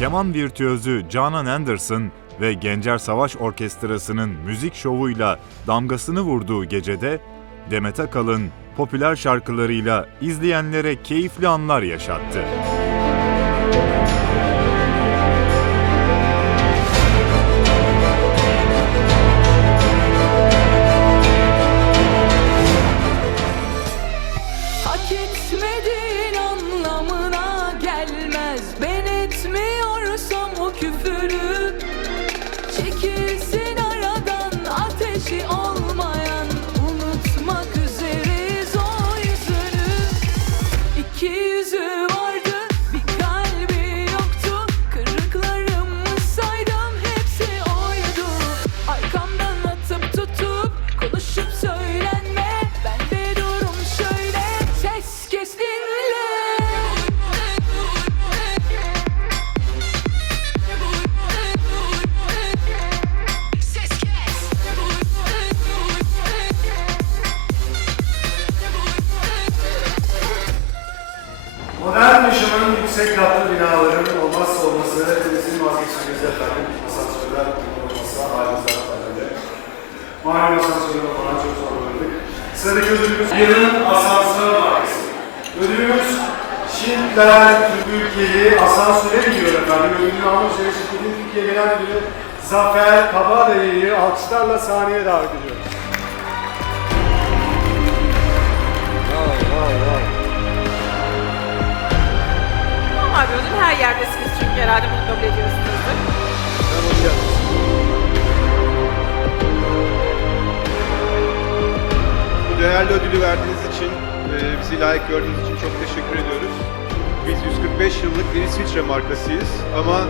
keman virtüözü Canan Anderson ve Gencer Savaş Orkestrası'nın müzik şovuyla damgasını vurduğu gecede Demet Akalın popüler şarkılarıyla izleyenlere keyifli anlar yaşattı. you feel yüksek katlı binaların olmazsa olması bizim vazgeçilmezi efendim. Asansörler olmazsa halimiz öyle. Malum asansörler falan çok zorlandık. Sıradaki ödülümüz yılın asansör markası. Ödülümüz Şintler Türkiye'yi asansöre gidiyor efendim. Ödülünü almış üzere şirketin Türkiye Genel Müdürü Zafer Kabadayı'yı alkışlarla sahneye davet ediyoruz. Ödül her yerdesiniz çünkü herhalde bunu kabul ediyorsunuzdur. Bu değerli ödülü verdiğiniz için, e, bizi layık gördüğünüz için çok teşekkür ediyoruz. Biz 145 yıllık bir İsviçre markasıyız ama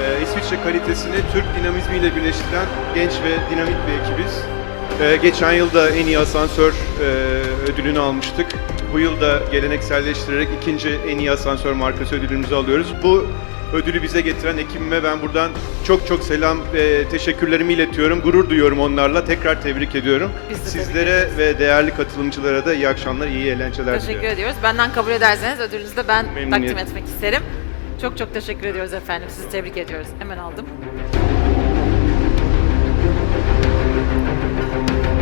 e, İsviçre kalitesini Türk dinamizmiyle birleştiren genç ve dinamik bir ekibiz. E, geçen yılda en iyi asansör e, ödülünü almıştık. Bu yıl da gelenekselleştirerek ikinci en iyi asansör markası ödülümüzü alıyoruz. Bu ödülü bize getiren ekibime ben buradan çok çok selam ve teşekkürlerimi iletiyorum. Gurur duyuyorum onlarla. Tekrar tebrik ediyorum. Biz de tebrik Sizlere ve değerli katılımcılara da iyi akşamlar, iyi eğlenceler Teşekkür diliyorum. ediyoruz. Benden kabul ederseniz ödülünüzü de ben takdim Memnuniyetle. etmek isterim. Çok çok teşekkür ediyoruz efendim. Sizi tebrik ediyoruz. Hemen aldım.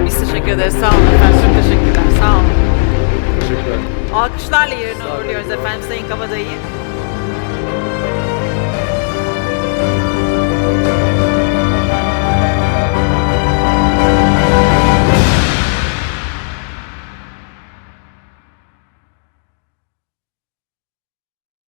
Biz teşekkür ederiz. Sağ olun efendim. Çok teşekkürler. Sağ olun. Teşekkürler. Alkışlarla yerine uğurluyoruz efendim Sayın Kabadayı'yı.